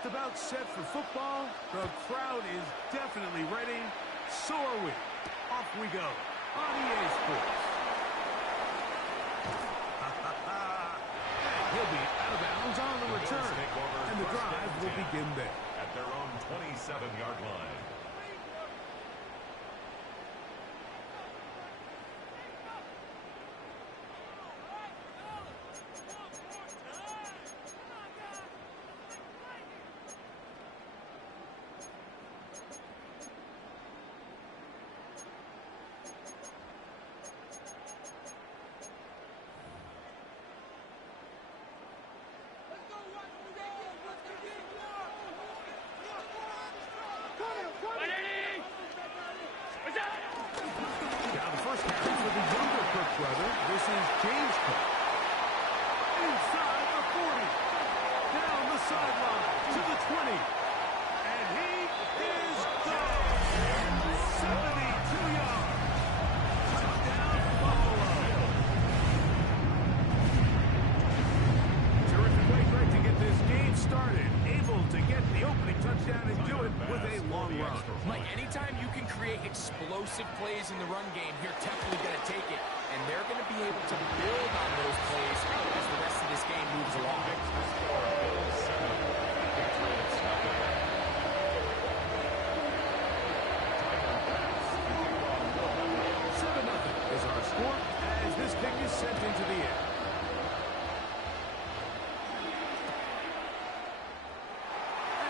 just about set for football. The crowd is definitely ready. So are we. Off we go on EA Sports. And he'll be out of bounds on the return. And the drive will begin there. At their own 27-yard line. This is James Cook. Inside the 40. Down the sideline to the 20. And he is gone. 72 yards. Touchdown, Buffalo. Terrific way, Greg, to get this game started. Able to get the opening touchdown and do it with a long run. Mike, anytime you can create explosive plays in the run game, you're definitely going to take it. And they're going to be able to build on those plays as the rest of this game moves along. 7-0 is our score as this kick is sent into the air.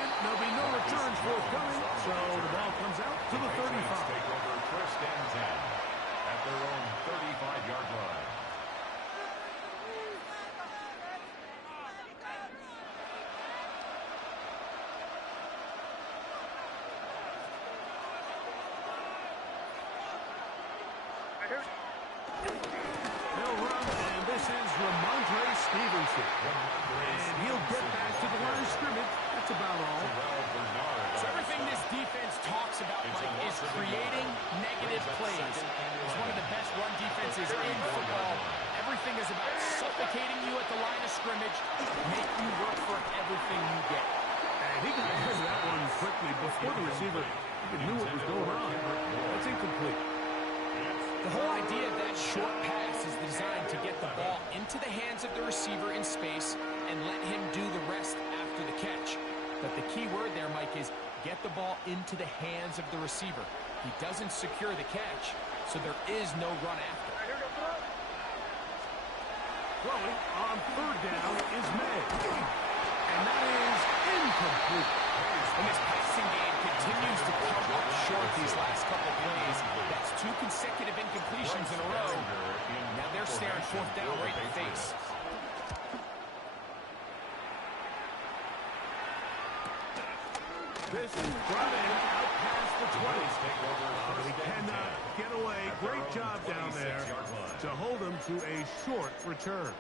And there'll be no returns forthcoming, so the ball comes out to the 35. Take over first and 10 at their own 35-yard line. They'll run, and this is Ramondre Stevenson. And he'll get back to the line of scrimmage. That's about all. So everything this defense talks about, Mike, is creating negative plays. It's one of the best run defenses in football. Everything is about suffocating you at the line of scrimmage, make you work for everything you get. And he got rid of that one quickly before the receiver even knew what was going on. That's incomplete. The whole idea of that short pass is designed to get the ball into the hands of the receiver in space and let him do the rest after the catch. But the key word there, Mike, is get the ball into the hands of the receiver. He doesn't secure the catch, so there is no run after. Throwing on third down is Maye. And that is incomplete. And this passing game continues to come up short these last couple plays. That's 2 consecutive incompletions in a row. Now they're staring fourth down right in the face. This is brought in out past the 20. But he cannot get away. Great job down there to hold him to a short return.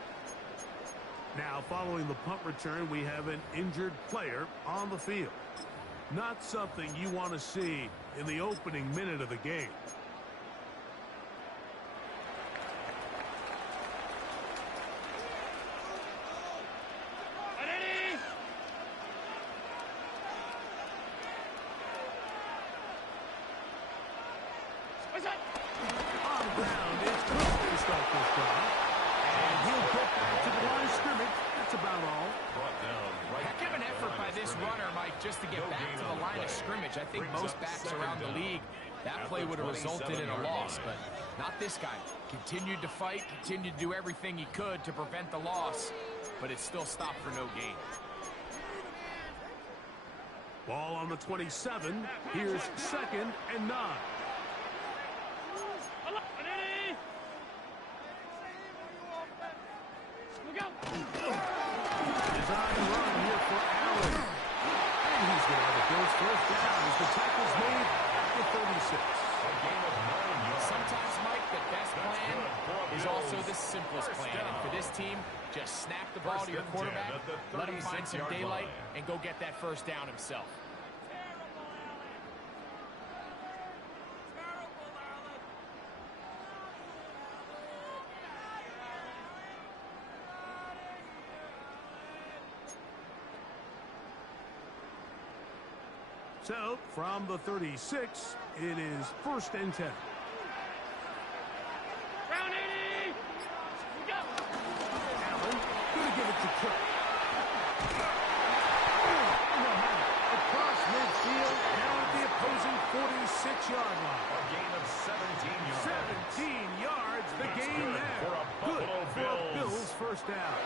Now, following the punt return, we have an injured player on the field. Not something you want to see in the opening minute of the game. On the ground, it's Cook to start this drive. And he'll get back to the line of scrimmage. That's about all. Heck of an effort by this runner, Mike, just to get back to the line of scrimmage. I think most backs around the league, that play would have resulted in a loss, but not this guy. Continued to fight, continued to do everything he could to prevent the loss, but it still stopped for no gain. Ball on the 27. Here's 2nd and 9. Design run here for Allen. And he's going to have a Bills first down as the tackle's made at the 36. Sometimes, Mike, the best plan is also the simplest plan. And for this team, just snap the ball to your quarterback, let him find some daylight, and go get that first down himself. So, from the 36, it is 1st and 10. Round 80! Go! Allen, going to give it to Cook. Across midfield, now at the opposing 46-yard line. A gain of 17 yards. 17 yards, the gain there. Good for a Bills first down.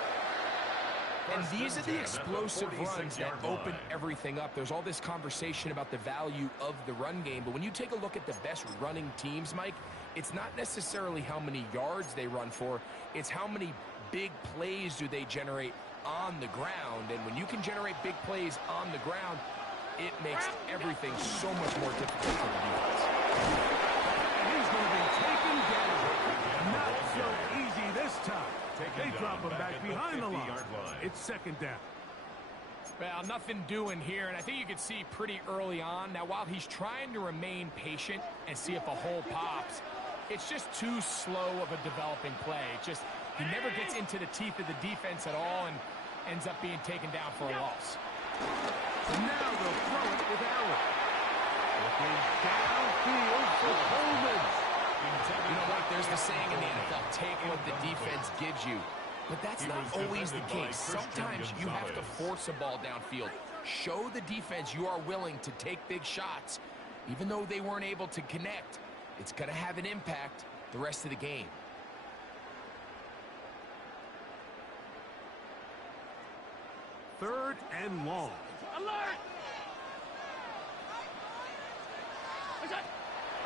And these are the explosive runs that open everything up. There's all this conversation about the value of the run game, but when you take a look at the best running teams, Mike, it's not necessarily how many yards they run for, it's how many big plays do they generate on the ground. And when you can generate big plays on the ground, it makes everything so much more difficult for the defense. He's going to be taken down. Not so easy this time. They drop him back behind the line. It's 2nd down. Well, nothing doing here, and I think you can see pretty early on. Now, while he's trying to remain patient and see if a hole pops, it's just too slow of a developing play. He never gets into the teeth of the defense at all and ends up being taken down for a loss. And now they'll throw it with Allen. Looking downfield for Coleman. You know what? There's the saying in the NFL, take what the defense gives you. But that's not always the case. Sometimes you have to force a ball downfield. Show the defense you are willing to take big shots. Even though they weren't able to connect, it's going to have an impact the rest of the game. Third and long. Alert!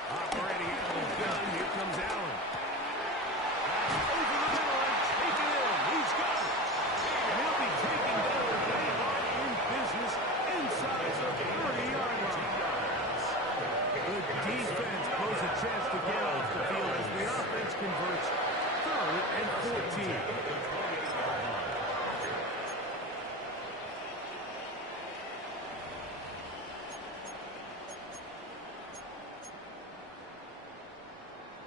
Operating out of the gun. Here comes Allen. Over the middle and taken in. He's got it. And he'll be taken down. They are in business inside the 30-yard line. The defense blows a chance to get off the field as the offense converts. 3rd and 14.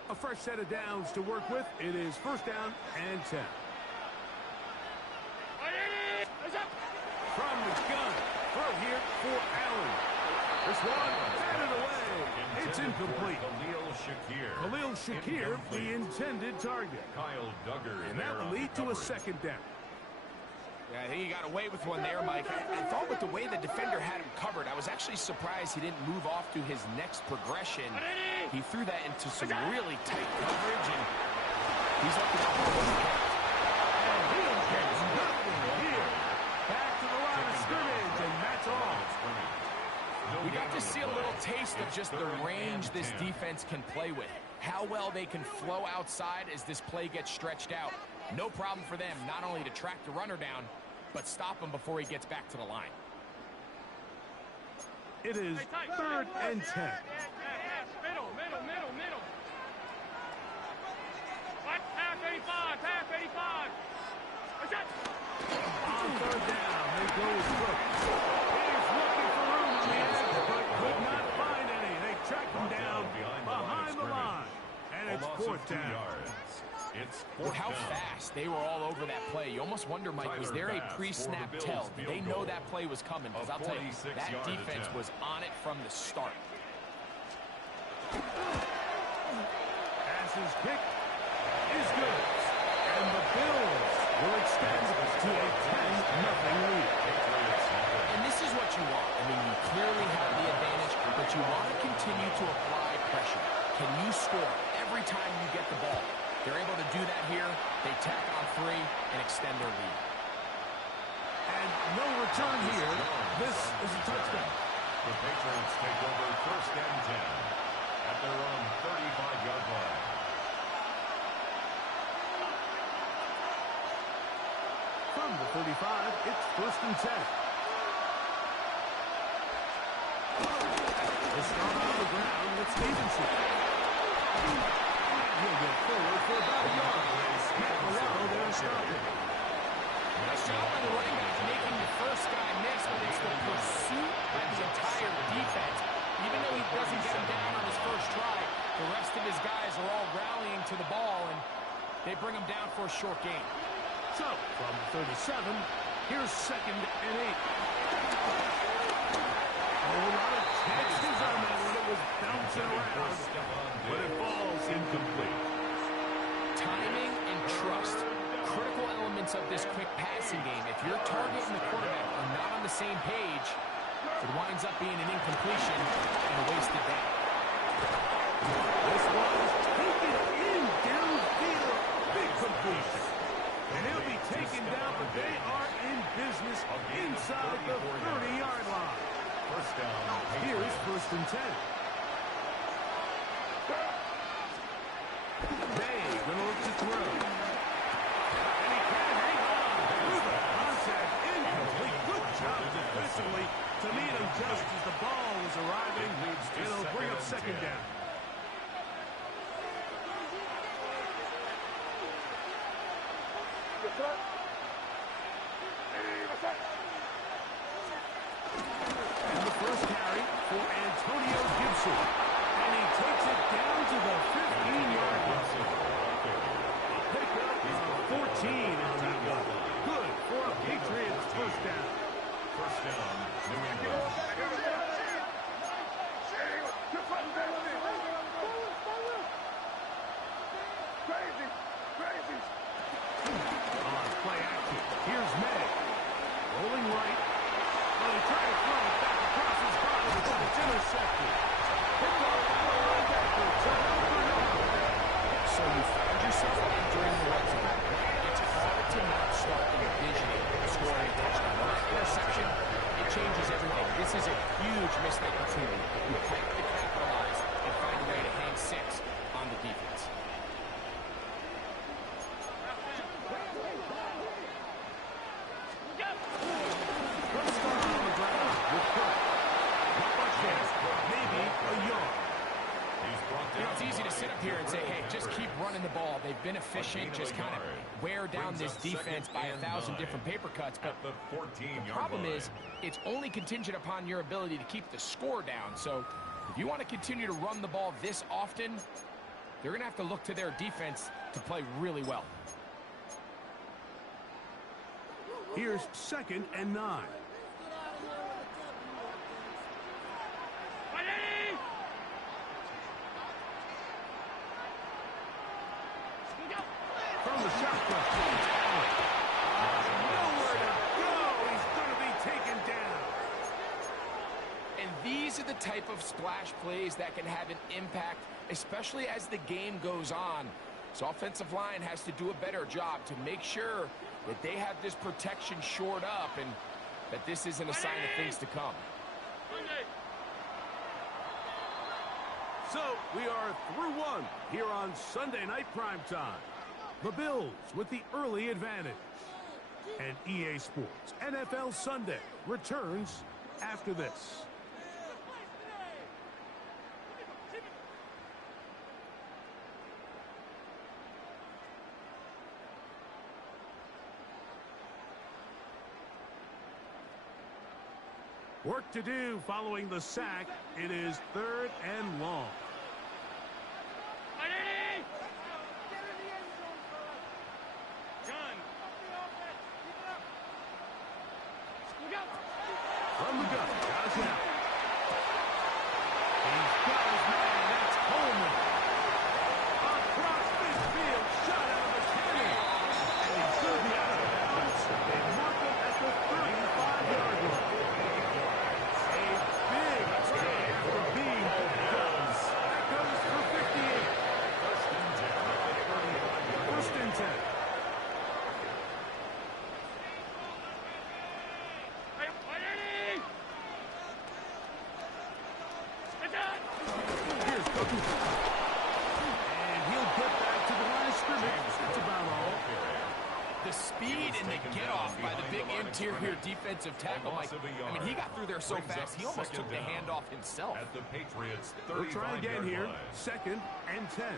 A fresh set of downs to work with. It is 1st down and 10. From the gun. Throw here for Allen. This one batted away. It's incomplete. Khalil Shakir, the intended target. Kyle Duggar. And that will lead to a 2nd down. Yeah, I think he got away with one there, Mike. I thought with the way the defender had him covered, I was actually surprised he didn't move off to his next progression. He threw that into some really tight coverage, and he's looking out for the and he'll get nothing here. Back to the line of scrimmage, and that's all. We got to see a little taste of just the range this defense can play with. How well they can flow outside as this play gets stretched out. No problem for them not only to track the runner down, but stop him before he gets back to the line. It is 3rd and 10. Middle. What? Half 85, half 85. On 3rd down, they go with Cook. He's looking for room on the edge, but could not find any. They track him down behind the line. And it's 4th down. With how fast they were all over that play, you almost wonder, Mike, was there a pre-snap tell? Did they know that play was coming? Because I'll tell you, that defense was on it from the start. Pass is kicked is good. And the Bills will extend to a 10-0 lead. And this is what you want. I mean, you clearly have the advantage, but you want to continue to apply pressure. Can you score every time you get the ball? They're able to do that here. They tack on 3 and extend their lead. And no return here. This is a touchdown. The Patriots take over 1st and 10 at their own 35-yard line. From the 35, it's 1st and 10. They start on the ground with Stevenson. He'll get forward for about a yard. Colorado there starting. Nice job by the running back making the first guy miss, but it's the pursuit by the entire defense. Even though he doesn't get him down on his first try, the rest of his guys are all rallying to the ball, and they bring him down for a short gain. So, from 37, here's 2nd and 8. A lot of Takes his on that when it was bouncing around, but it falls incomplete. Timing and trust, critical elements of this quick passing game. If your target and the quarterback are not on the same page, it winds up being an incompletion and a wasted down. This was taken in downfield. Big completion. And he'll be taken down, but they are in business inside the 30-yard line. First down. Here's 1st and 10. Maye gonna look to throw. And he can hang on through the contact. Incomplete. Good job defensively to meet him just as the ball was arriving. It'll bring up 2nd down. And the first carry for Antonio Gibson. And he takes it down to the 15-yard line. A pickup of 14 on that one. Good for a Patriots first down. First down, New England. On play action, here's Maye. Rolling right. Well, he tried to throw it back across his body, but it's intercepted. Picked off by the linebacker. So you find yourself entering the red zone. It's hard to not start envisioning scoring a touchdown. That interception, it changes everything. This is a huge missed opportunity. You have to capitalize and find a way to hang 6 on the defense. Let's start on the ground with Cook. Not much here, maybe a yard. You know, it's easy to sit up here and say, hey, just keep running the ball. They've been efficient, just kind of wear down this defense by 1,000 different paper cuts. But the problem is, it's only contingent upon your ability to keep the score down. So if you want to continue to run the ball this often, they're going to have to look to their defense to play really well. Here's 2nd and 9. From the shotgun. Nowhere to go. He's going to be taken down. And these are the type of splash plays that can have an impact, especially as the game goes on. So offensive line has to do a better job to make sure that they have this protection shored up and that this isn't a sign of things to come. So we are through one here on Sunday Night Primetime. The Bills with the early advantage. And EA Sports NFL Sunday returns after this. Work to do following the sack. It is 3rd and long. From the gun, got us out. He's got his man, that's Coleman. Across midfield, shot out of the cannon. And he should be out of bounds. They mark him at the 35-yard line. A big play after being done. That goes for 58. First and 10. And he'll get back to the line of scrimmage. That's about all. The speed and the get-off by the big interior defensive tackle, Mike. I mean, he got through there so fast, he almost took the handoff himself. At the Patriots' We'll try again here. 2nd and 10.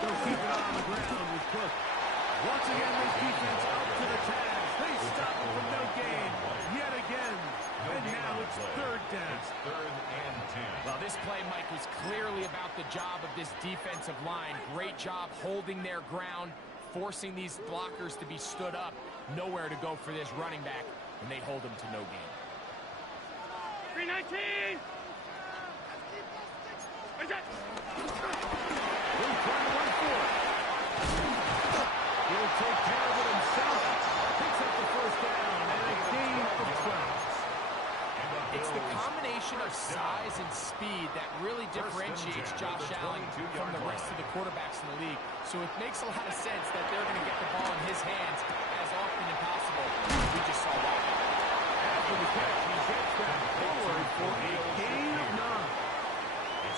They'll keep it on the ground with Cook. Once again, this defense up to the task. They stop it from no gain yet again. And now it's 3rd down. It's 3rd and 10. Well, this play, Mike, was clearly about the job of this defensive line. Great job holding their ground, forcing these blockers to be stood up. Nowhere to go for this running back, and they hold him to no gain. 319! What is that? He'll try to run for it. He'll take care of it himself. Picks up the first down and a gain of 12. It's the combination of size and speed that really differentiates Josh Allen from the rest of the quarterbacks in the league. So it makes a lot of sense that they're going to get the ball in his hands as often as possible. We just saw why. After the catch, he gets that forward for a gain of 9.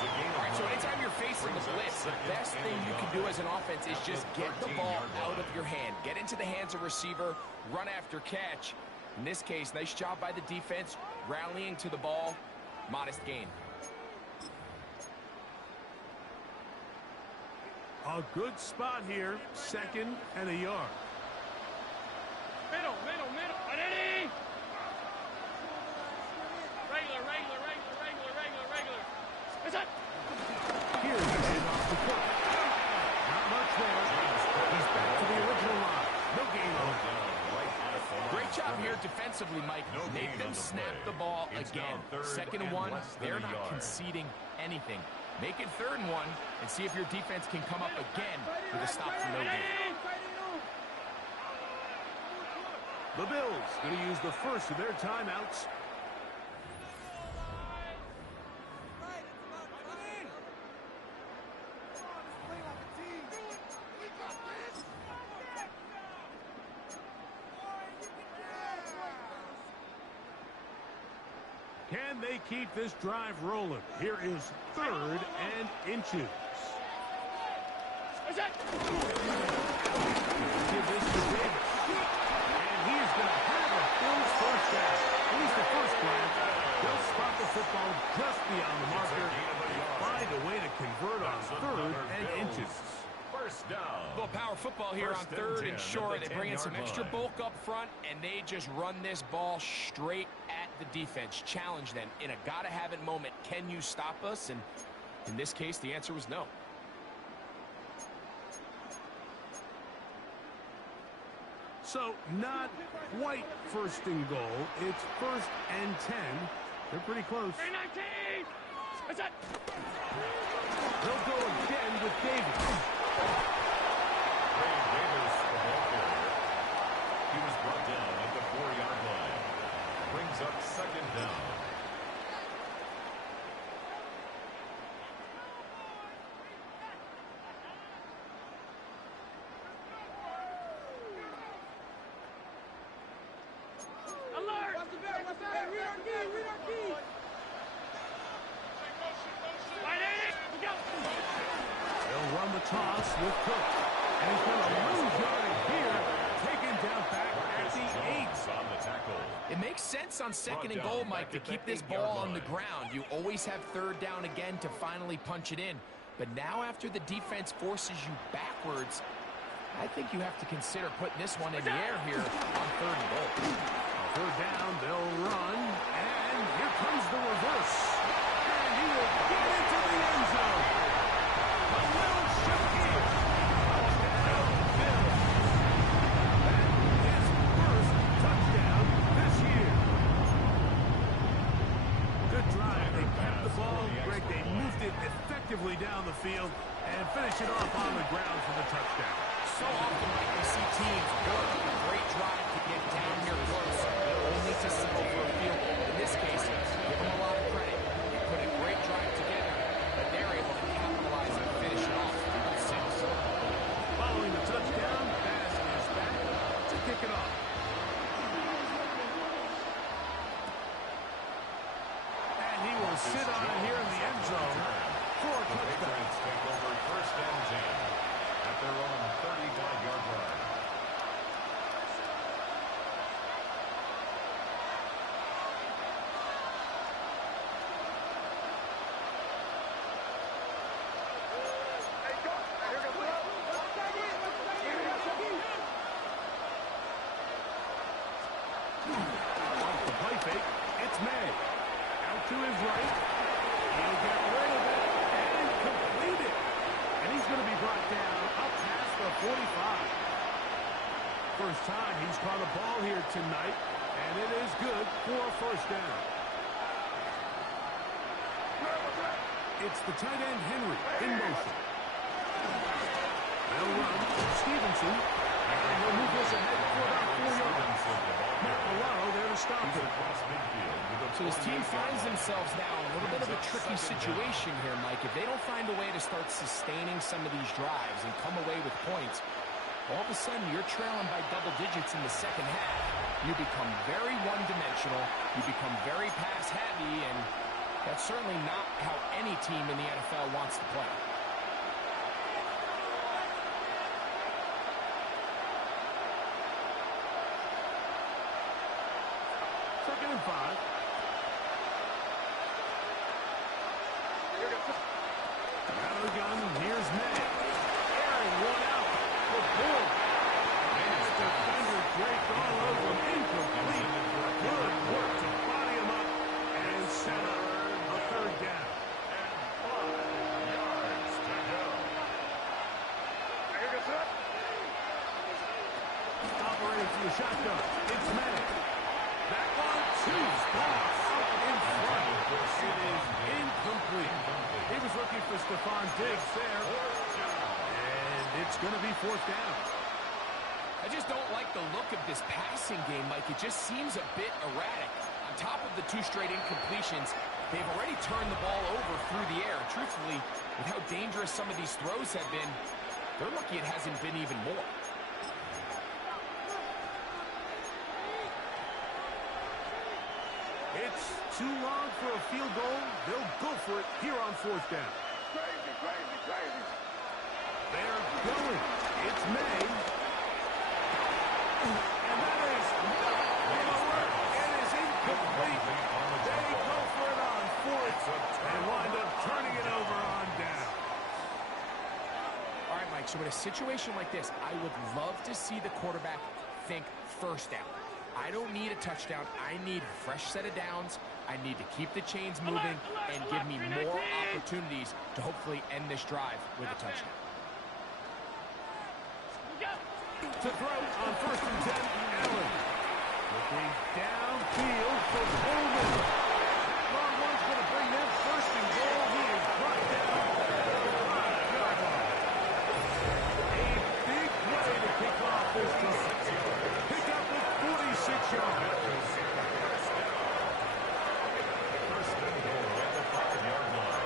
All right, so anytime you're facing the blitz, the best thing you can do as an offense is just get the ball out of your hand. Get into the hands of receiver, run after catch. In this case, nice job by the defense, rallying to the ball, modest gain. A good spot here, 2nd and a yard. Middle. Ready? Regular. What's that? Here's the handoff to Cook. Not much there. He's back to the original line. No gain on it. Great job here defensively, Mike. Make them snap the ball again. 2nd and 1, they're not conceding anything. Make it 3rd and 1 and see if your defense can come up again with a stop for no gain. The Bills going to use the first of their timeouts. Can they keep this drive rolling? Here is 3rd and inches. What's that? Give this to Davis. And he is going to have a Bills first down. At least the first glance. They'll spot the football just beyond the marker. Find a way to convert on 3rd and inches. First down. A little power football here on 3rd and short. They bring in some extra bulk up front, and they just run this ball straight at the defense. Challenge them in a gotta-have-it moment. Can you stop us? And in this case, the answer was no. So, not quite 1st and goal. It's 1st and 10. They're pretty close. 319! What's that? They'll go again with Davis. Ray Davis, the ball carrier. He was brought down at the 4-yard line. Brings up 2nd down. Alert! They'll run the toss with Cook. And he's going to lose yardage here. Taken down back at the 8. On the tackle. It makes sense on 2nd and goal, Mike, to keep this ball on the ground. You always have 3rd down again to finally punch it in. But now after the defense forces you backwards, I think you have to consider putting this one in the air here on 3rd and goal. 3rd down, they'll run. And here comes the reverse. And he will get into the end zone. A little shooky. Touchdown, Bills. That is his first touchdown this year. Good drive. They kept the ball. Greg, they moved it effectively down the field and finished it off on the ground for the touchdown. So often, Mike, we see teams work a great drive to get down here close, only to settle for a field goal. In this case, give them a lot of credit. They put a great drive together, but they're able to capitalize and finish it off with 6. Following the touchdown, pass is back to kick it off. And he will sit on it here in the end zone for a touchdown. Patriots take over 1st and 10 at their own 35-yard line. Off the play fake, it's Maye. Out to his right. He'll get rid of it and complete it. And he's going to be brought down up past the 45. First time he's caught a ball here tonight, and it is good for a first down. It's the tight end, Henry, in motion. They'll run Stevenson, and he'll move this ahead for about 4 yards. Matt Milano there to stop it. So his team finds themselves now in a little bit of a tricky situation here, Mike. If they don't find a way to start sustaining some of these drives and come away with points, all of a sudden you're trailing by double digits in the second half. You become very one-dimensional. You become very pass-heavy, and that's certainly not how any team in the NFL wants to play. Second and 5. Out of the gun, here's Maye. Airing one out for Bull. And his defender draped all over him. Incomplete. Good work to body him up and set up a third down. And 5 yards to go. Operating from the shotgun. It's Maye. That one, two. Ball out in front. It is incomplete. He was looking for Stephon Diggs there. And it's going to be fourth down. I just don't like the look of this passing game, Mike. It just seems a bit erratic. On top of the 2 straight incompletions, they've already turned the ball over through the air. Truthfully, with how dangerous some of these throws have been, they're lucky it hasn't been even more. It's too long for a field goal. They'll go for it here on fourth down. Crazy. They're going. It's Maye. And that is not going to work. It is incomplete. They go for it on fourth and wind up turning it over on down. All right, Mike, so in a situation like this, I would love to see the quarterback think first down. I don't need a touchdown. I need a fresh set of downs. I need to keep the chains moving and give me more opportunities to hopefully end this drive with a touchdown. To throw on first and 10, Allen. Looking downfield for Coleman. Long one's going to bring them first and goal. He is brought down at the 5-yard line. A big play to kick off this drive. Pick up with 46 yards. First and goal at the 5-yard line.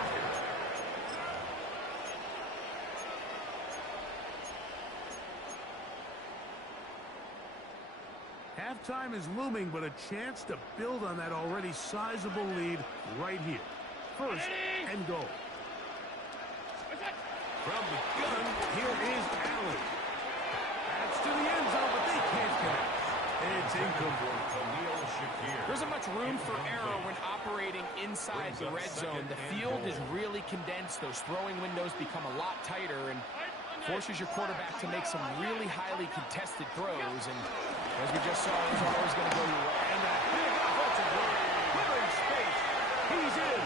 Halftime is looming, but a chance to build on that already sizable lead right here. First and goal. From the gun, here is Allen. That's to the end zone, but they can't connect. It's incomplete. There isn't much room for error when operating inside the red zone. The field is really condensed. Those throwing windows become a lot tighter and forces your quarterback to make some really highly contested throws. And as we just saw, those are always going to go your way. And that big offensive line, clearing space. He's in.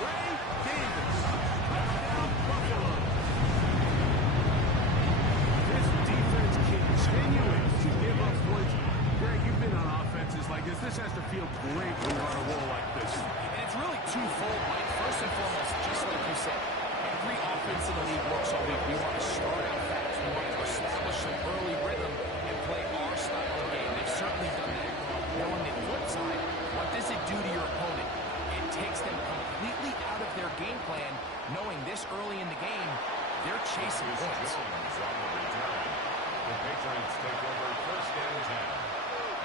Ray Davis. Touchdown, Buffalo. This defense continuing to give up points. Greg, you've been on offenses like this. This has to feel great when you're on a roll like this. And it's really twofold, Mike. First and foremost, just like you said, every offense in the league works all week. We want to start out fast. We want to establish some early rhythm and play our style of game. They've certainly done that. Now, on the flip side, what does it do to your opponent? It takes them completely out of their game plan, knowing this early in the game, they're chasing points. On the return. The Patriots take over first and 10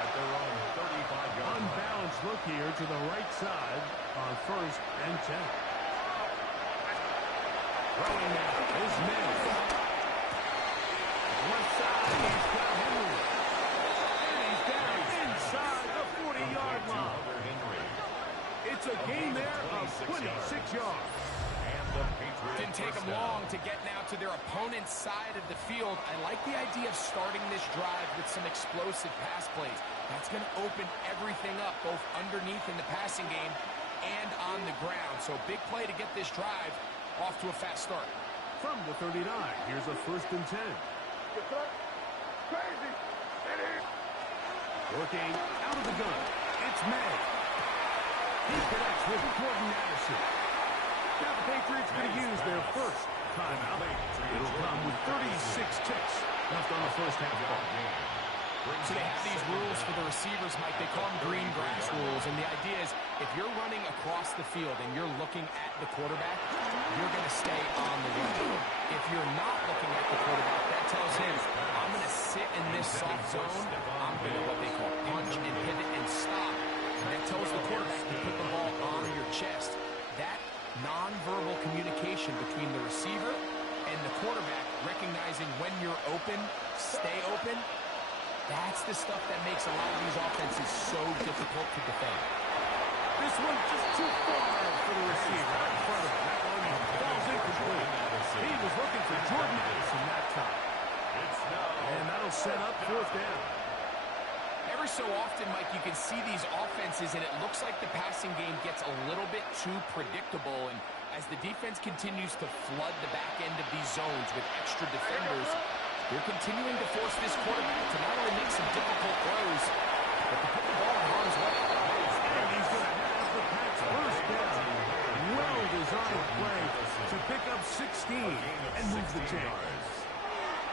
at their own 35-yard line. Unbalanced look here to the right side on first and 10. Throwing now is Maye. Left side, he's got Henry. And he's down inside the 40-yard line. It's a gain there of 26 yards. And the Patriots Didn't take them long to get now to their opponent's side of the field. I like the idea of starting this drive with some explosive pass plays. That's going to open everything up, both underneath in the passing game and on the ground. So big play to get this drive off to a fast start. from the 39. Here's a 1st and 10. Crazy. Working out of the gun. It's May. He connects with Jordan Addison. Now the Patriots going to use their first timeout. It'll come with 36 ticks left on the first half ball. So they have these rules for the receivers, Mike. They call them green grass rules. And the idea is if you're running across the field and you're looking at the quarterback, you're going to stay on the run. If you're not looking at the quarterback, that tells him, I'm going to sit in this soft zone. I'm going to what they call punch and pivot and stop. And that tells the quarterback to put the ball on your chest. That nonverbal communication between the receiver and the quarterback, recognizing when you're open, stay open, that's the stuff that makes a lot of these offenses so difficult to defend. This one just too far for the receiver out in front of him. That one falls incomplete. He was looking for Jordan Addison that time. And that'll set up 4th down. Every so often, Mike, you can see these offenses, and it looks like the passing game gets a little bit too predictable. And as the defense continues to flood the back end of these zones with extra defenders, they're continuing to force this quarterback to not only make some difficult throws, but to put the ball in harm's way. And he's going to have the Pats first down. Well-designed play to pick up 16 and move the chains.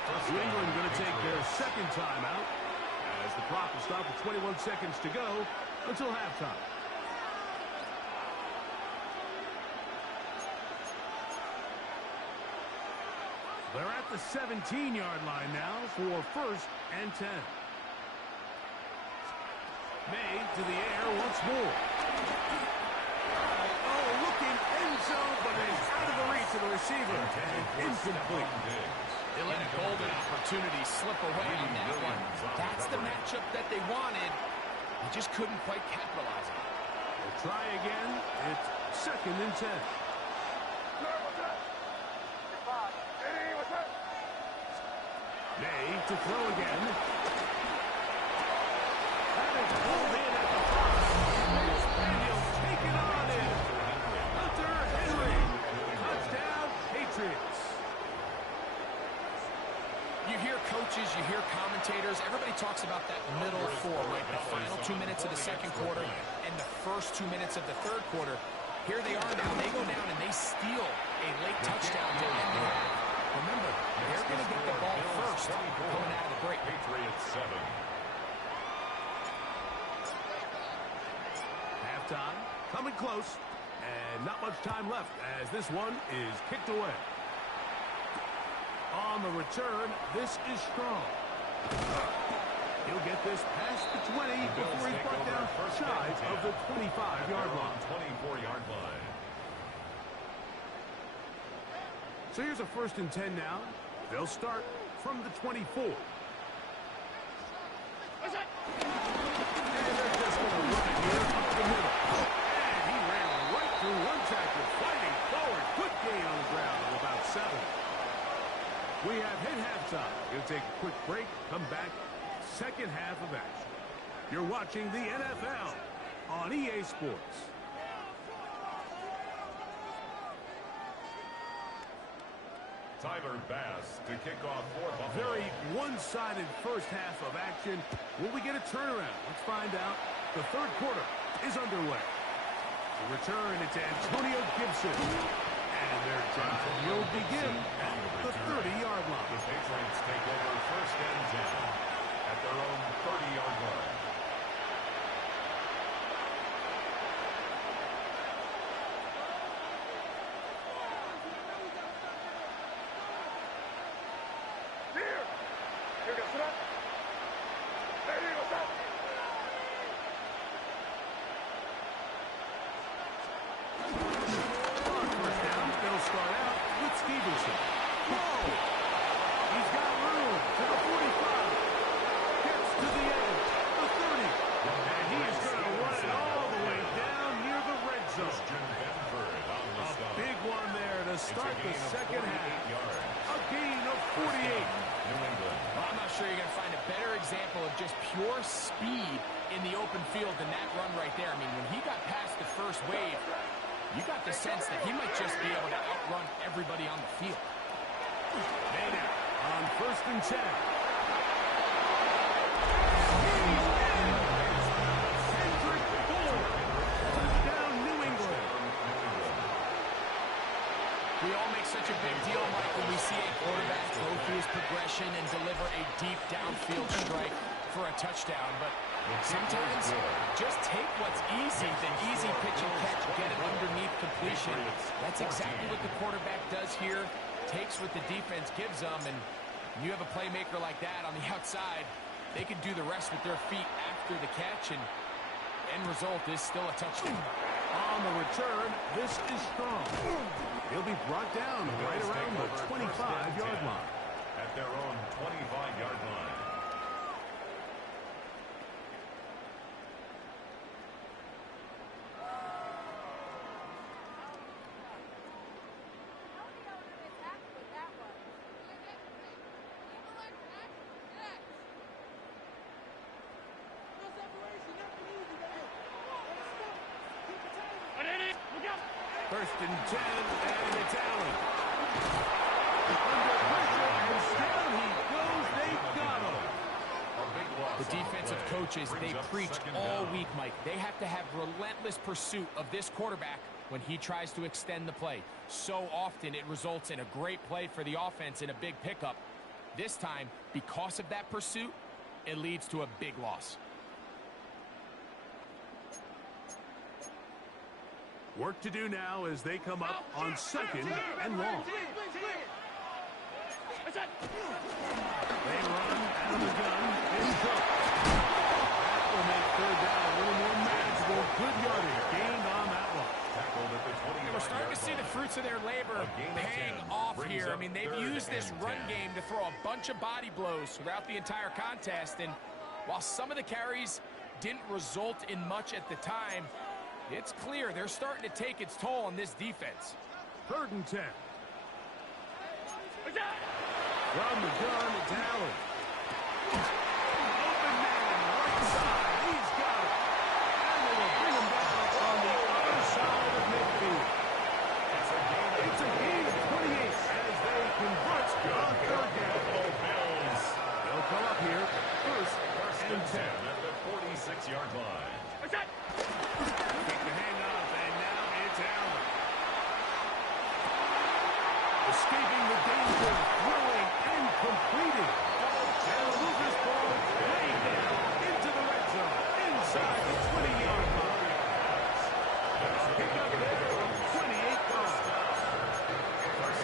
New England going to take their 2nd timeout as the clock will stop with 21 seconds to go until halftime. They're at the 17-yard line now for 1st and 10. May to the air once more. Oh, looking end zone, but it's out of the reach of the receiver. And incomplete. They let a golden opportunity slip away on that one. That's the matchup that they wanted. They just couldn't quite capitalize on it. We'll try again. It's 2nd and 10. May to throw again. And it's pulled in at the 5. And he'll take it on in. Hunter Henry. Touchdown, Patriots. You hear coaches, you hear commentators, everybody talks about that middle 4, like the final 2 minutes of the 2nd quarter and the first 2 minutes of the 3rd quarter. Here they are now. They go down and they steal a late touchdown to end the half. Remember, they're going to get the ball first coming out of the break. Patriots 7. Halftime, coming close, and not much time left as this one is kicked away. On the return, this is strong. He'll get this past the 20 before he's brought down shy of the 25-yard line. 24-yard line. So here's a 1st and 10 now. They'll start from the 24. And they're just going to run it here up the middle. And he ran right through one tackle, fighting forward. Good gain on the ground of about 7. We have hit halftime. We'll take a quick break, come back, 2nd half of action. You're watching the NFL on EA Sports. Tyler Bass to kick off for Buffalo. Very one-sided first half of action. Will we get a turnaround? Let's find out. The 3rd quarter is underway. To return, it's Antonio Gibson. And their drive will begin at the 30-yard line. The Patriots take over 1st and 10 at their own 30-yard line. Start the 2nd half. A gain of 48. New England. Well, I'm not sure you're going to find a better example of just pure speed in the open field than that run right there. I mean, when he got past the first wave, you got the sense that he might just be able to outrun everybody on the field. Made out on 1st and 10. Touchdown, New England. We all make such a big deal, Mike, when we see a quarterback go through his progression and deliver a deep downfield strike for a touchdown. But sometimes just take what's easy, the easy pitch and catch, get it underneath completion. That's exactly what the quarterback does here. Takes what the defense gives them, and you have a playmaker like that on the outside, they can do the rest with their feet after the catch, and end result is still a touchdown. On the return, this is strong. He'll be brought down right around the 25-yard line. At their own 25-yard line. First and 10, and it's Allen. Under pressure, and down he goes. They got him. The defensive coaches, they preach all week, Mike. They have to have relentless pursuit of this quarterback when he tries to extend the play. So often it results in a great play for the offense and a big pickup. This time, because of that pursuit, it leads to a big loss. Work to do now as they come up on 2nd and long. They run out of the gun. It's up. That will make 3rd down a little more manageable. Good yardage gained on that one. Tackled at the 20. We're starting to see the fruits of their labor paying off here. I mean, they've used this run game to throw a bunch of body blows throughout the entire contest. And while some of the carries didn't result in much at the time, it's clear they're starting to take its toll on this defense. 3rd and 10. From the gun, it's Allen. Open man, right side. He's got it. And they will bring him back on the other side of midfield. It's a gain of 28 as they convert on 3rd down. They'll come up here. First and 10. At the 46-yard line. Escaping the danger, throwing and completing. And Lucas ball way down into the red zone, inside the 20-yard line. Pick up there on 28 yards.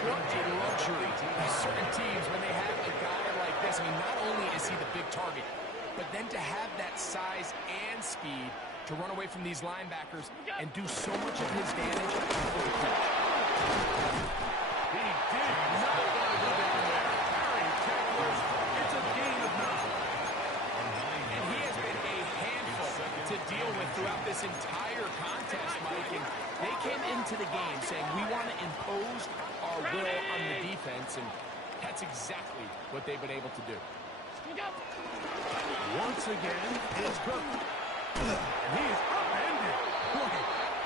What a luxury. Certain teams, when they have a guy like this, I mean, not only is he the big target, but then to have that size and speed to run away from these linebackers and do so much of his damage after the catch. He did not want to go down there. Carrying tacklers. It's a gain of 9. And he has been a handful to deal with throughout this entire contest, Mike. And they came into the game saying, we want to impose our will on the defense, and that's exactly what they've been able to do. Once again, it's Cook. And he is upended.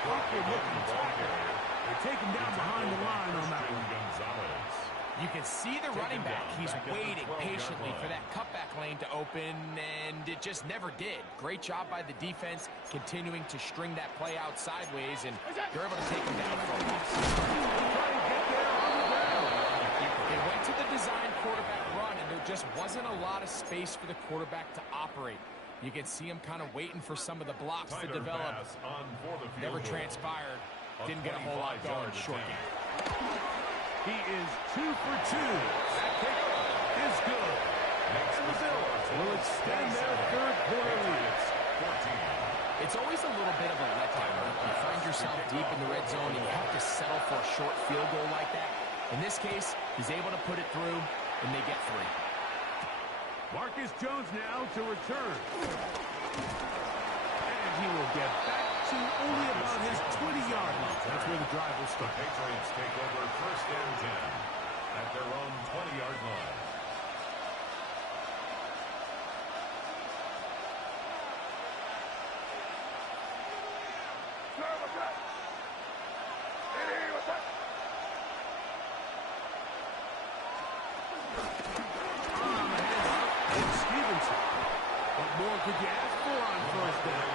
Walker looking tackle. They take him down behind the line on that one. You can see the running back. He's waiting patiently for that cutback lane to open, and it just never did. Great job by the defense, continuing to string that play out sideways, and they're able to take him down for a loss. They went to the design quarterback run, and there just wasn't a lot of space for the quarterback to operate. You can see him kind of waiting for some of the blocks to develop. Never transpired. Didn't get a whole lot going short game. He is 2 for 2. That kick is good. And the Bills will extend their third quarter lead. It's always a little bit of a letdown. You find yourself deep in the red zone and you have to settle for a short field goal like that. In this case, he's able to put it through, and they get 3. Marcus Jones now to return. And he will get back to only about his 20-yard line. That's where the drive will start. Patriots take over 1st and 10 at their own 20-yard line. What more could you ask for on first down?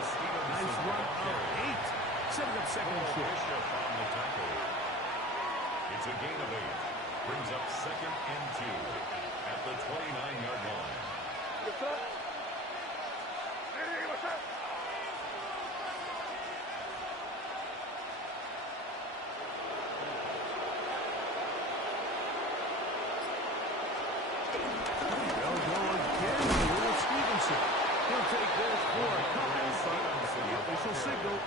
Nice run of 8. Setting up second and short. It's a gain of 8. Brings up second and 2 at the 29-yard line. He'll take this for a couple, but the official signal,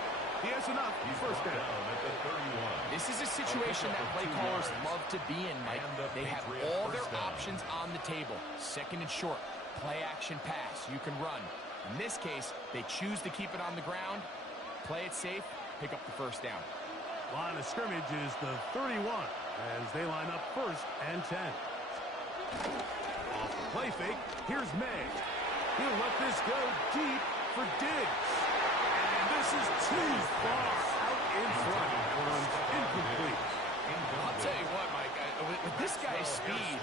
he has enough. First down at the 31. This is a situation that play callers love to be in, Mike. They have all their options on the table. Second and short, play action pass. You can run. In this case, they choose to keep it on the ground, play it safe, pick up the first down. Line of scrimmage is the 31 as they line up first and 10. Off the play fake, here's Maye. He'll let this go deep for Diggs. And this is too far out in front. Incomplete. I'll tell you what, Mike, with this guy's speed,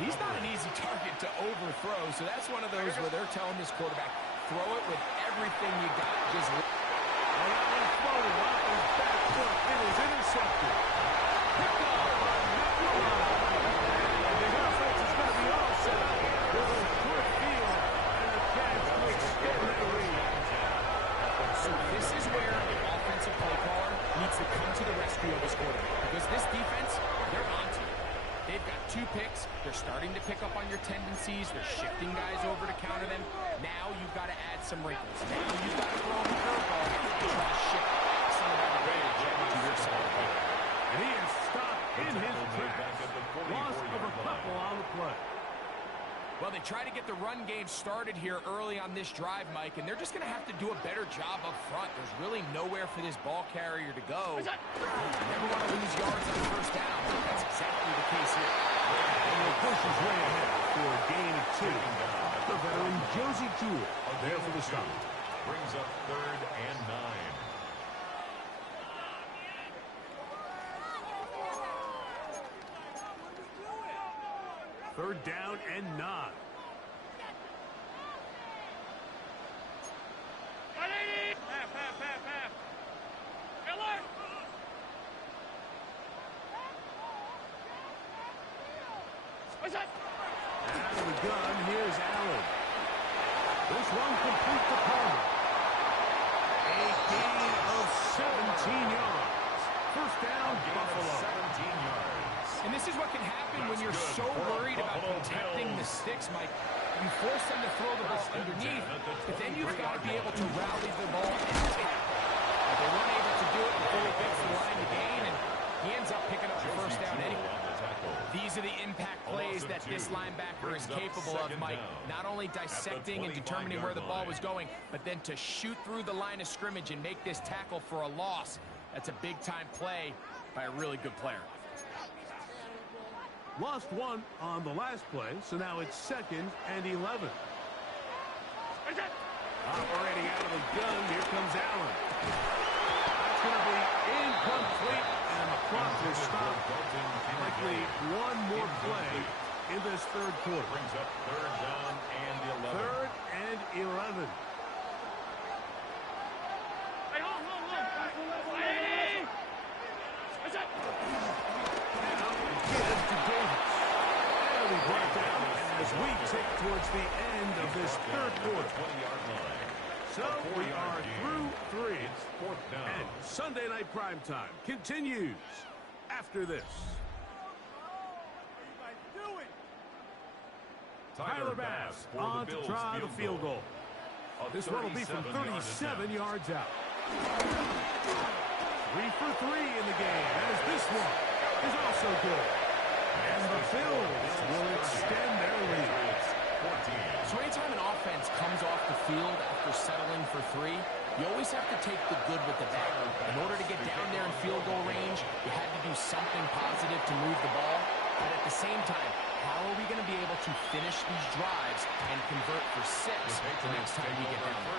he's not an easy target to overthrow. So that's one of those where they're telling this quarterback, throw it with everything you got. Just that one floated off his back foot. It is intercepted. Picked off by McNamara. And the offense is going to be all set up with a quick field. So this is where an offensive play caller needs to come to the rescue of his quarterback. Because this defense, they're on to you. They've got 2 picks. They're starting to pick up on your tendencies. They're shifting guys over to counter them. Now you've got to add some wrinkles. Now you've got to throw them a curveball to try to shift back some of that advantage to your side. And he is stopped in his tracks. Loss of a couple on the play. Well, they try to get the run game started here early on this drive, Mike, and they're just going to have to do a better job up front. There's really nowhere for this ball carrier to go. You never want to lose yards on the first down. That's exactly the case here. And the push is way ahead for a gain of 2. The veteran Josie Jewell there for the stop. Brings up 3rd and 9. Third down and 9. Out of the gun, here's Allen. This one complete to Palmer. A gain of 17 yards. First down, Buffalo. 17 yards. And this is what can happen when you're so worried about protecting the sticks, Mike. You force them to throw the ball underneath, but then you've got to be able to rally the ball and take it. But they weren't able to do it before he gets the line to gain, and he ends up picking up the first down anyway. These are the impact plays that this linebacker is capable of, Mike. Not only dissecting and determining where the ball was going, but then to shoot through the line of scrimmage and make this tackle for a loss. That's a big-time play by a really good player. Lost 1 on the last play, so now it's 2nd and 11. Operating out of the gun, here comes Allen. That's going to be incomplete, and the clock will stop. Likely one more play in this third quarter. Brings up 3rd down and 11. 3rd and 11. As we tick towards the end of this third quarter. 20-yard line. So we are through 3. It's 4th down. And Sunday Night Primetime continues after this. Tyler Bass on to try the field goal. This one will be from 37 yards out. 3 for 3 in the game, as this one is also good. And the Bills will extend their lead. So anytime an offense comes off the field after settling for 3, you always have to take the good with the bad. In order to get down there in field goal range, you had to do something positive to move the ball. But at the same time, how are we going to be able to finish these drives and convert for 6 the next time we get down there?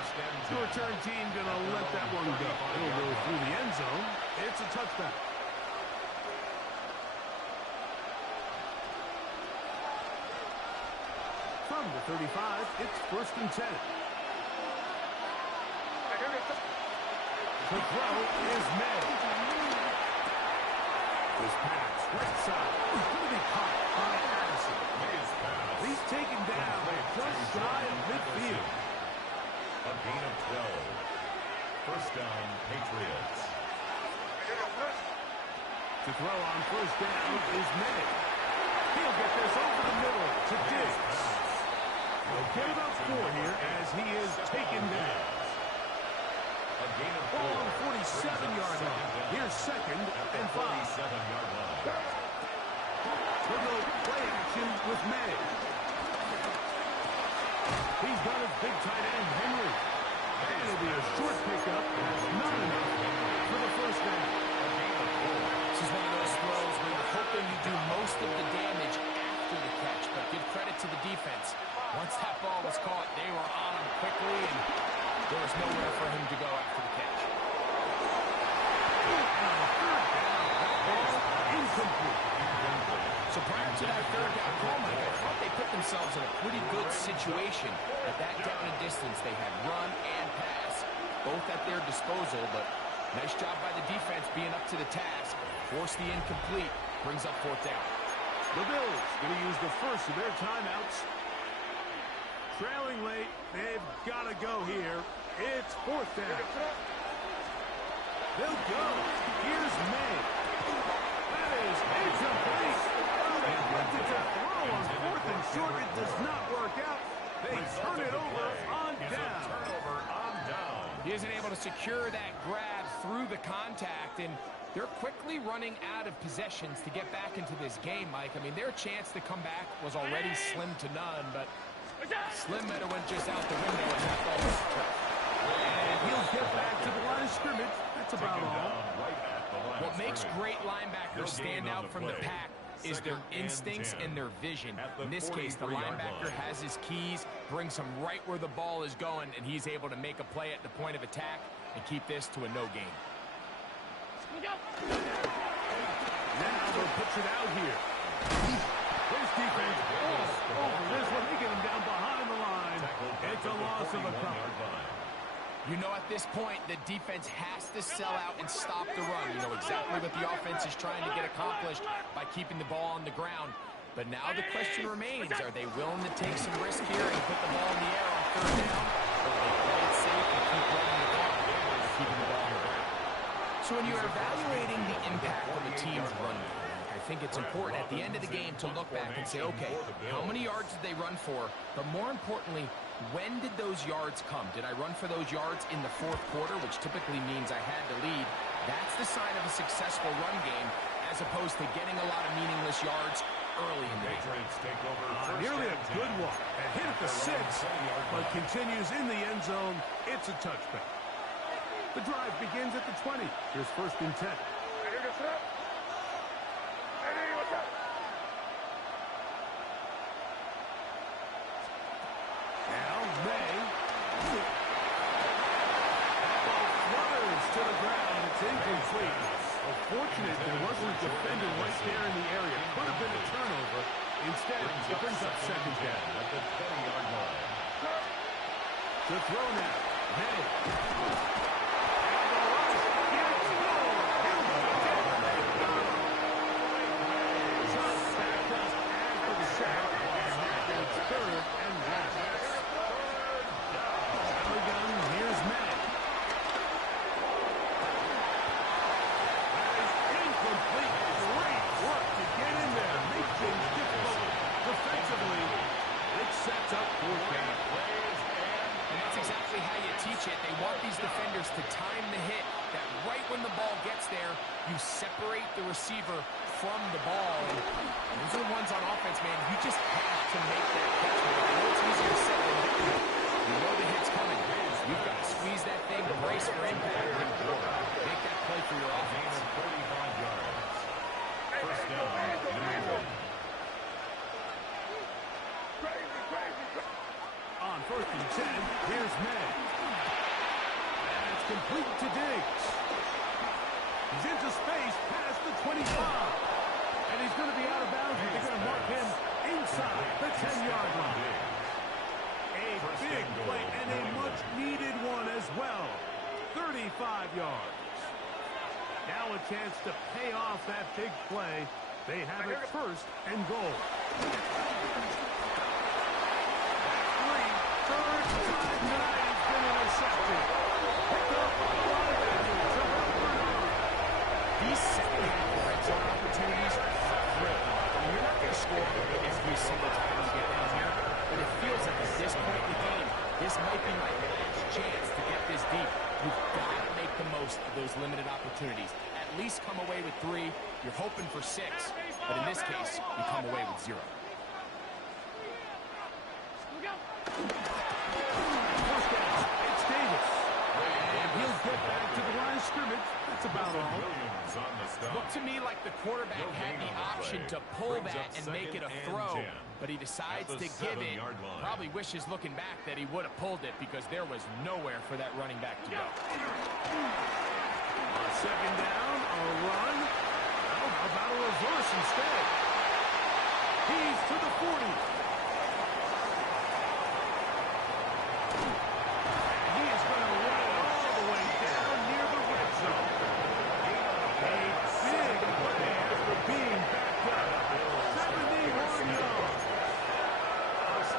The return team going to let that one go. It'll go through the end zone. It's a touchdown. From From the 35, it's 1st and 10. The throw is Maye. This pass, right side, is going to be caught by Addison. He's taken down just shy of midfield. A gain of 12. First down, Patriots. To throw on 1st down is Maye. He'll get this over the middle to Diggs. He'll get about 4 here as he is taken down. A gain of 4. Ball on 47-yard line. Here's 2nd and 5. 47-yard line. We'll go play action with Maye. He's got his big tight end, Henry. And it'll be a short pickup. That's not enough for the 1st down. This is one of those throws where you're hoping you do most of the damage after the catch, but give credit to the defense. Once that ball was caught, they were on him quickly, and there was nowhere for him to go after the catch. Incomplete. So prior to that 3rd down call, Mike, I thought they put themselves in a pretty good situation. At that down and distance, they had run and pass, both at their disposal, but nice job by the defense being up to the task. Force the incomplete, brings up 4th down. The Bills going to use the first of their timeouts. Trailing late, they've got to go here. It's 4th down. They'll go. Here's Maye. That is incomplete. They attempted to throw on 4th and short. It does not work out. They turn it over on down. He isn't able to secure that grab through the contact, and they're quickly running out of possessions to get back into this game, Mike. I mean, their chance to come back was already slim to none, but slim might have went just out the window as that ball was struck. And he'll get back to the line of scrimmage. That's about all. What makes great linebackers stand out from the pack is their instincts and their vision. In this case, the linebacker has his keys, brings him right where the ball is going, and he's able to make a play at the point of attack and keep this to a no gain. Now they'll pitch it out here. This defense all over this one. They get him down behind the line. It's a loss of a couple. You know, at this point, the defense has to sell out and stop the run. You know exactly what the offense is trying to get accomplished by keeping the ball on the ground. But now the question remains, are they willing to take some risk here and put the ball in the air on 3rd down? Or do they play it safe and keep running the ball, keeping the ball on the ground? So when you're evaluating the impact of a team's run game, I think it's important at the end of the game to look back and say, okay, how many yards did they run for? But more importantly, when did those yards come? Did I run for those yards in the 4th quarter, which typically means I had to lead? That's the sign of a successful run game, as opposed to getting a lot of meaningless yards early in the game. Nearly a good one. A hit at the 6, but continues in the end zone. It's a touchback. The drive begins at the 20. Here's 1st and 10. Now Maye. That ball flutters to the ground. It's incomplete. Well, fortunate there wasn't a defender right there in the area. Could have been a turnover. Instead, it brings up 2nd down. At the 20-yard line. The throw now. Maye. They want these defenders to time the hit, that right when the ball gets there, you separate the receiver from the ball. And those are the ones on offense, man. You just have to make that catch. I know it's easier said than done. You know the hit's coming. You've got to squeeze that thing, brace for impact, and make that play for your offense. 35 yards. First down, New England. On 1st and 10, here's Maye. Complete to Diggs. He's into space past the 25. And he's going to be out of bounds. They're going to mark him inside the 10-yard line. big play and a much-needed one as well. 35 yards. Now a chance to pay off that big play. They have it first and goal. Third time tonight has been intercepted. Pick up a lot of damage. These second-half red zone opportunities are great. I mean, you're not going to score every single time you get down here, but it feels like at this point in the game, this might be my last chance to get this deep. You've got to make the most of those limited opportunities. At least come away with 3. You're hoping for 6, but in this case, you come away with 0. First down, it's Davis. And he'll get back to the line of scrimmage. That's about all. Looked to me like the quarterback had the option to pull that and make it a throw, but he decides to give it. Probably wishes looking back that he would have pulled it because there was nowhere for that running back to go. On second down, a run. Well, how about a reverse instead? He's to the 40. And he is going to run it all the way down near the red zone. A big play after being backed up. 71 yards.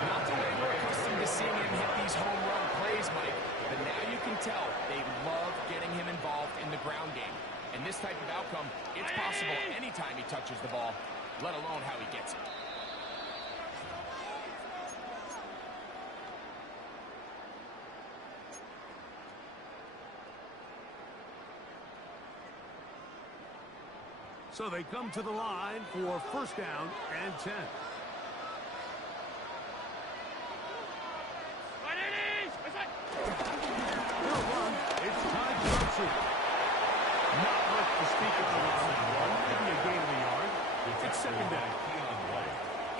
Not the way we're accustomed to seeing him hit these home run plays, Mike, but now you can tell they love getting him involved in the ground game. And this type of outcome, it's possible anytime he touches the ball, let alone how he gets it. So they come to the line for first down and 10. They'll run. It's Ty Johnson. Not much to speak of on that one. Maybe a gain of a yard. It's second down.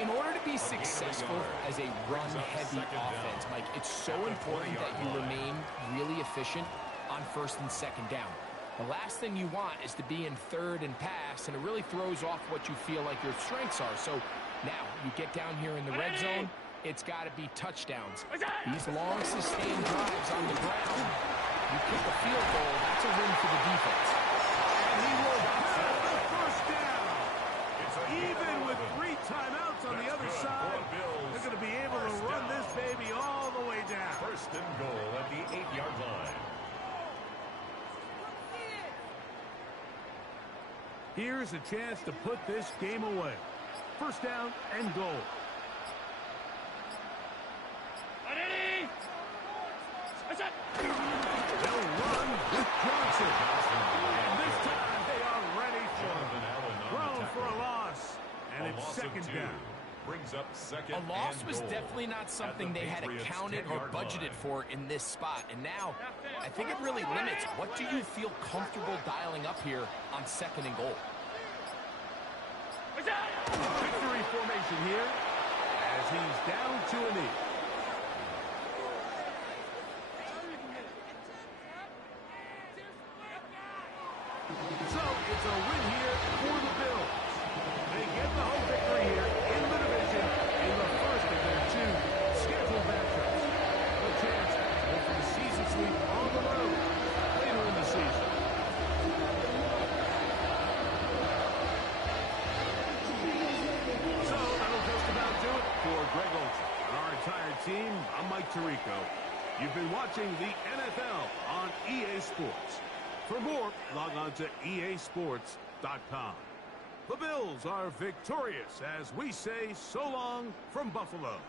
In order to be successful as a run-heavy offense, Mike, it's so important that you remain really efficient on first and second down. The last thing you want is to be in third and pass, and it really throws off what you feel like your strengths are. So now you get down here in the red zone, it's got to be touchdowns. These long, sustained drives on the ground, you kick a field goal, that's a win for the defense. And he will have the first down. Even with 3 timeouts on the other side, they're going to be able to run this baby all the way down. First and goal at the 8-yard line. Here's a chance to put this game away. First down and goal. They'll run with Johnson. And this time they are ready for him. Thrown for a loss. And it's second down. Brings up second. A loss was definitely not something they had accounted or budgeted for in this spot. And now, I think it really limits what do you feel comfortable dialing up here on second and goal. Victory formation here as he's down to a knee. So it's a win here for the Bills. They get the home victory here in the division in the first of their 2 scheduled matchups. A chance to go for the season sweep on the road later in the season. So that'll just about do it for Greg Olsen and our entire team. I'm Mike Tirico. You've been watching the NFL on EA Sports. For more, log on to easports.com. The Bills are victorious as we say so long from Buffalo.